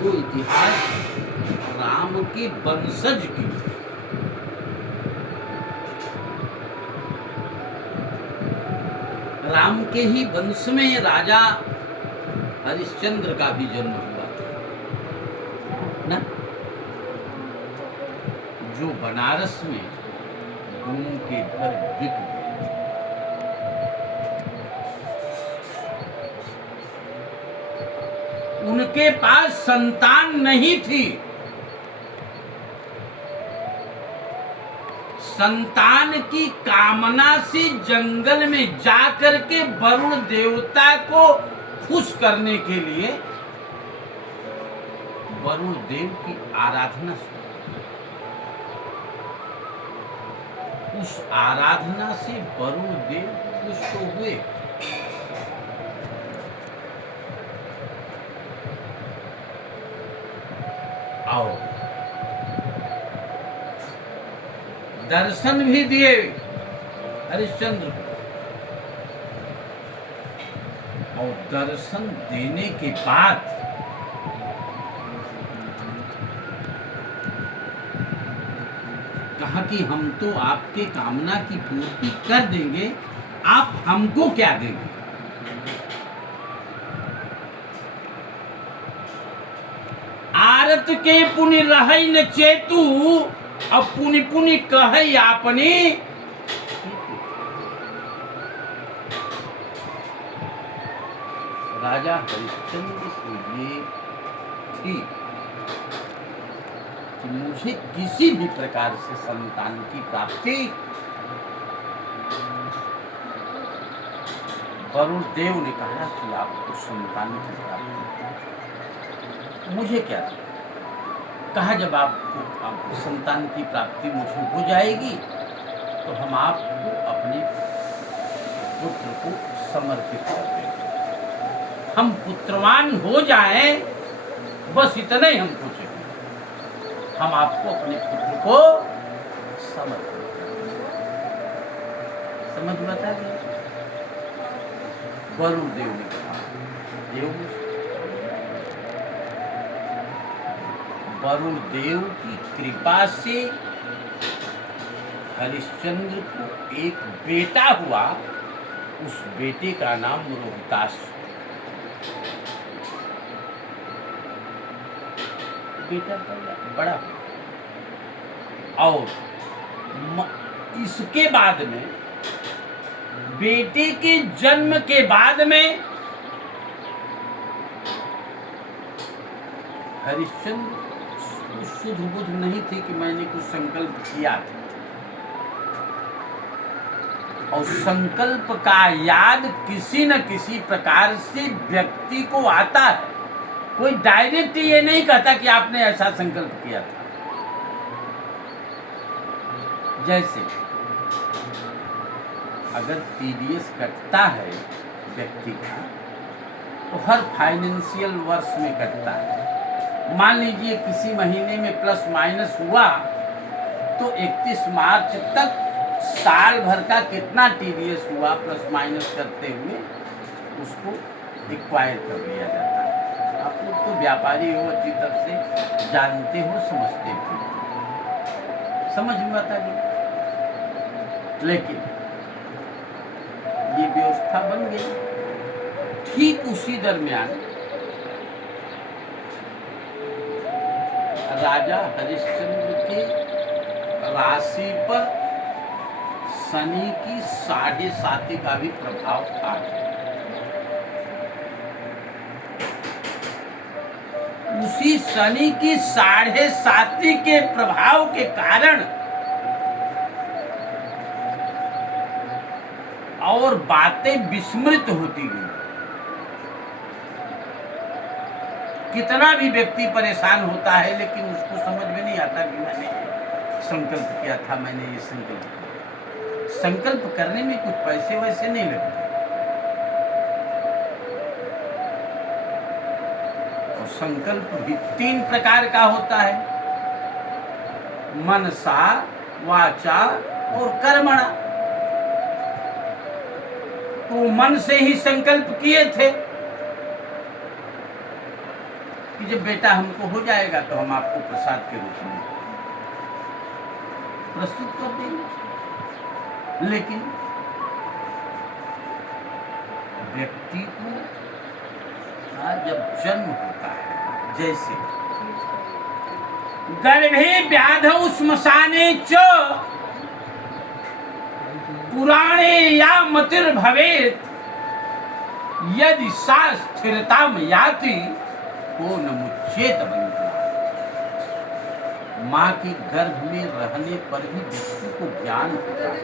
वो इतिहास राम के वंशज की, राम के ही वंश में राजा हरिश्चंद्र का भी जन्म हुआ ना, जो बनारस में गुरु के घर बिक गए। उनके पास संतान नहीं थी, संतान की कामना से जंगल में जाकर के वरुण देवता को खुश करने के लिए वरुण देव की आराधना शुरू। उस आराधना से वरुण देव खुश तो हुए, और दर्शन भी दिए हरिश्चंद्र को, और दर्शन देने के बाद कहा कि हम तो आपके कामना की पूर्ति कर देंगे, आप हमको क्या देंगे। आरत के पुनि रहै न चेतु, अब पुनि पुनि कहै आपनी। राजा हरिश्चंद्र को ये थी कि मुझे किसी भी प्रकार से संतान की प्राप्ति, वरुण देव ने कहा कि आपको संतान की प्राप्ति, मुझे क्या था? कहा जब आपको संतान की प्राप्ति मुझे हो जाएगी तो हम आपको अपने पुत्र को समर्पित कर देंगे, हम पुत्रवान हो जाएं, बस इतना ही हमको चाहिए, हम आपको अपने पुत्र को समर्पित कर देंगे। समझ में आता है? वरुण देव ने कहा, वरुण देव की कृपा से हरिश्चंद्र को एक बेटा हुआ, उस बेटे का नाम रोहतास। बेटा बड़ा, और इसके बाद में, बेटे के जन्म के बाद में हरिश्चंद्र शुद्ध बुद्ध नहीं थे कि मैंने कुछ संकल्प किया था, और संकल्प का याद किसी न किसी प्रकार से व्यक्ति को आता है। कोई डायरेक्ट ये नहीं कहता कि आपने ऐसा संकल्प किया था। जैसे अगर टीडीएस कटता है व्यक्ति का, तो हर फाइनेंशियल वर्ष में कटता है। मान लीजिए किसी महीने में प्लस माइनस हुआ, तो 31 मार्च तक साल भर का कितना टीडीएस हुआ प्लस माइनस करते हुए उसको एक्वायर कर लिया जाता है। आप लोग तो व्यापारी हो, अच्छी तरह से जानते हो, समझते हो, समझ में आता है। लेकिन ये व्यवस्था बन गई। ठीक उसी दरमियान राजा हरिश्चंद्र के राशि पर शनि की 7.5 का भी प्रभाव था। उसी शनि की 7.5 के प्रभाव के कारण और बातें विस्मृत होती गई। कितना भी व्यक्ति परेशान होता है, लेकिन उसको समझ में नहीं आता कि मैंने संकल्प किया था, मैंने ये संकल्प किया। संकल्प करने में कुछ पैसे वैसे नहीं लगते, और संकल्प भी 3 प्रकार का होता है, मनसा, वाचा और कर्मणा। तो मन से ही संकल्प किए थे कि जब बेटा हमको हो जाएगा तो हम आपको प्रसाद के रूप में प्रस्तुत कर देंगे। लेकिन व्यक्ति को जब जन्म होता है, जैसे गर्भे व्याधौ श्मशाने च पुराणे या मतिर्भवेत् यदि सा स्थिरताम याति को न मुच्येत बंधुना। माँ के गर्भ में रहने पर भी व्यक्ति को ज्ञान होता है।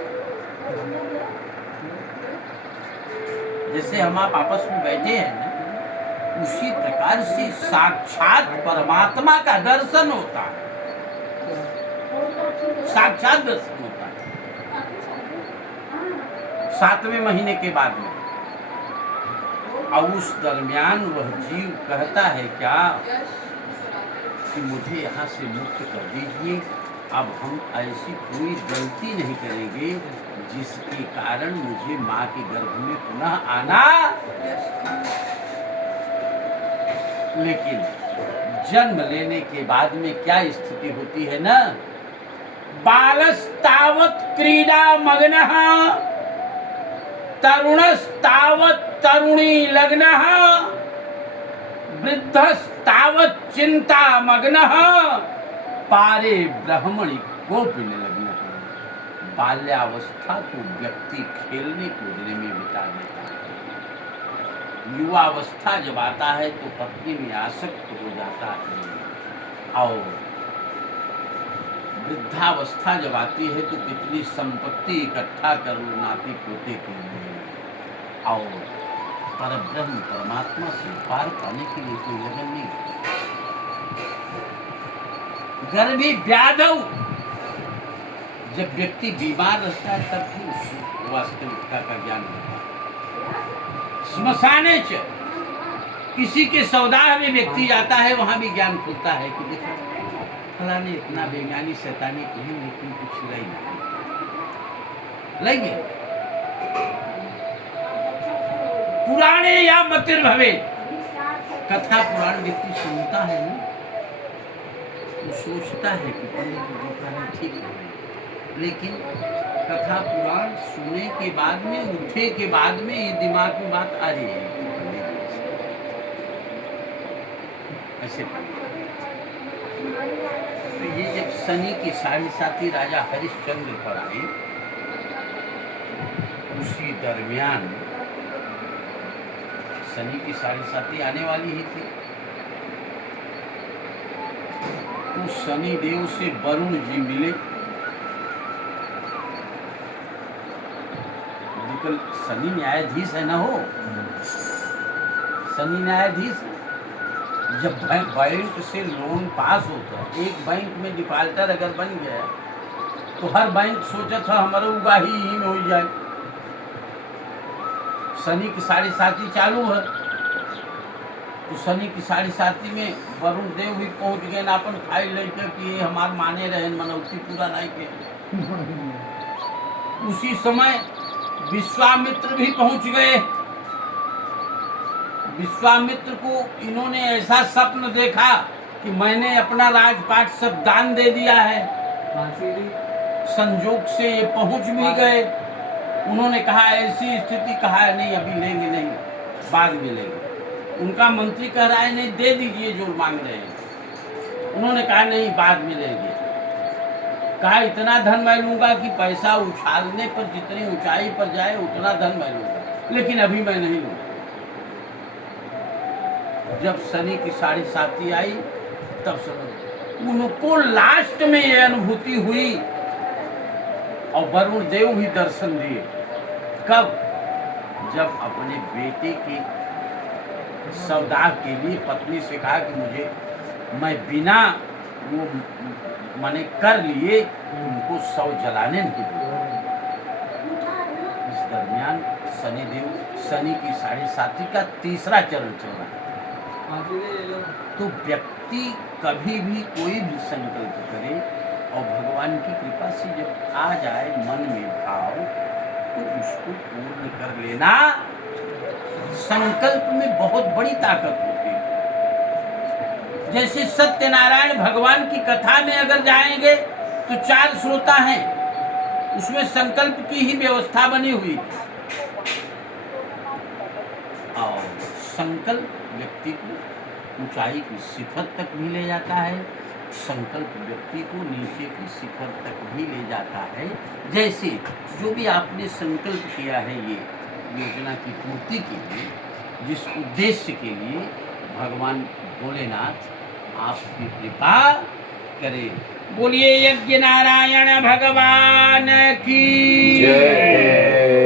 जैसे हम आप आपस में बैठे हैं ना, उसी प्रकार से साक्षात परमात्मा का दर्शन होता है, साक्षात दर्शन होता है 7वें महीने के बाद में। और उस दरमियान वह जीव कहता है क्या कि मुझे यहाँ से मुक्त कर दीजिए, अब हम ऐसी कोई गलती नहीं करेंगे जिसके कारण मुझे माँ के गर्भ में पुनः आना। लेकिन जन्म लेने के बाद में क्या स्थिति होती है ना, बालस्तावत् क्रीडा मग्नः तरुणस्तावत् तरुणी लग्नः वृद्धस्तावत् चिंता मग्नः पारे ब्रह्मणि गोपिन लग्नः। बाल्यावस्था को व्यक्ति खेलने कूदने में बिता देता है। युवावस्था जब आता है तो पत्नी में आसक्त हो जाता है, और वृद्धावस्था जब आती है तो कितनी संपत्ति इकट्ठा कर लो नाती पोते के लिए, और परब्रह्म परमात्मा से पार पाने के लिए कोई लगन नहीं। गर्भी व्याधौ, जब व्यक्ति बीमार रहता है तब भी उसको वास्तविकता का ज्ञान होता है। श्मशाने च, किसी के सौदाह में व्यक्ति जाता है, वहां भी ज्ञान खुलता है कि देखो फलाने इतना बेईमानी शैतानी की, लेकिन कुछ लेंगे। पुराणे या मतिर्भवे, कथा पुराण व्यक्ति सुनता है ना, वो सोचता है कि पंडित जी कह रहे ठीक है, लेकिन कथा पुराण सुनने के बाद में, उठे के बाद में ये दिमाग में बात आ रही है ऐसे। तो ये जब शनि की 7.5 राजा हरिश्चंद्र पर आए, उसी दरमियान शनि की 7.5 आने वाली ही थी, तो शनि देव से वरुण जी मिले। बिल्कुल शनि न्यायाधीश है ना, हो शनि न्यायाधीश। जब बैंक से लोन पास होता है, एक बैंक में डिफाल्टर अगर बन गया तो हर बैंक सोचा था हमारा उगाही ही में हो जाए। शनि की 7.5 चालू है, तो शनि की 7.5 में वरुण देव भी पहुंच गए ना, अपन खाई लेके कि हमार माने रहे मनौती पूरा नहीं के। उसी समय विश्वामित्र भी पहुंच गए। विश्वामित्र को इन्होंने ऐसा स्वप्न देखा कि मैंने अपना राजपाट सब दान दे दिया है। संजोग से ये पहुंच भी गए। उन्होंने कहा ऐसी स्थिति, कहा है नहीं अभी लेंगे नहीं, बाद में लेंगे। उनका मंत्री कह रहा है नहीं दे दीजिए जो मांग रहे हैं। उन्होंने कहा नहीं बाद में लेंगे। कहा इतना धन मैं लूंगा कि पैसा उछालने पर जितनी ऊंचाई पर जाए उतना धन मैं लूंगा, लेकिन अभी मैं नहीं लूंगा। जब शनि की 7.5 आई तब समझ उनको लास्ट में ये अनुभूति हुई, और वरुण देव भी दर्शन दिए। कब? जब अपने बेटे के सौदा के लिए पत्नी से कहा कि मुझे, मैं बिना वो मैंने कर लिए तुमको शव जलाने नहीं दूंगा। इस दरमियान शनिदेव, शनि की 7.5 का तीसरा चरण चल रहा है। तो व्यक्ति कभी भी कोई भी संकल्प करे और भगवान की कृपा से जब आ जाए मन में भाव, तो उसको पूर्ण कर लेना। संकल्प में बहुत बड़ी ताकत होती है। जैसे सत्यनारायण भगवान की कथा में अगर जाएंगे तो 4 श्रोता हैं, उसमें संकल्प की ही व्यवस्था बनी हुई है। और संकल्प व्यक्ति को ऊंचाई की शिखर तक भी ले जाता है, संकल्प व्यक्ति को नीचे की शिखर तक भी ले जाता है। जैसे जो भी आपने संकल्प किया है ये योजना की पूर्ति के लिए, जिस उद्देश्य के लिए भगवान भोलेनाथ आपकी कृपा करे। बोलिए यज्ञ नारायण भगवान की जय।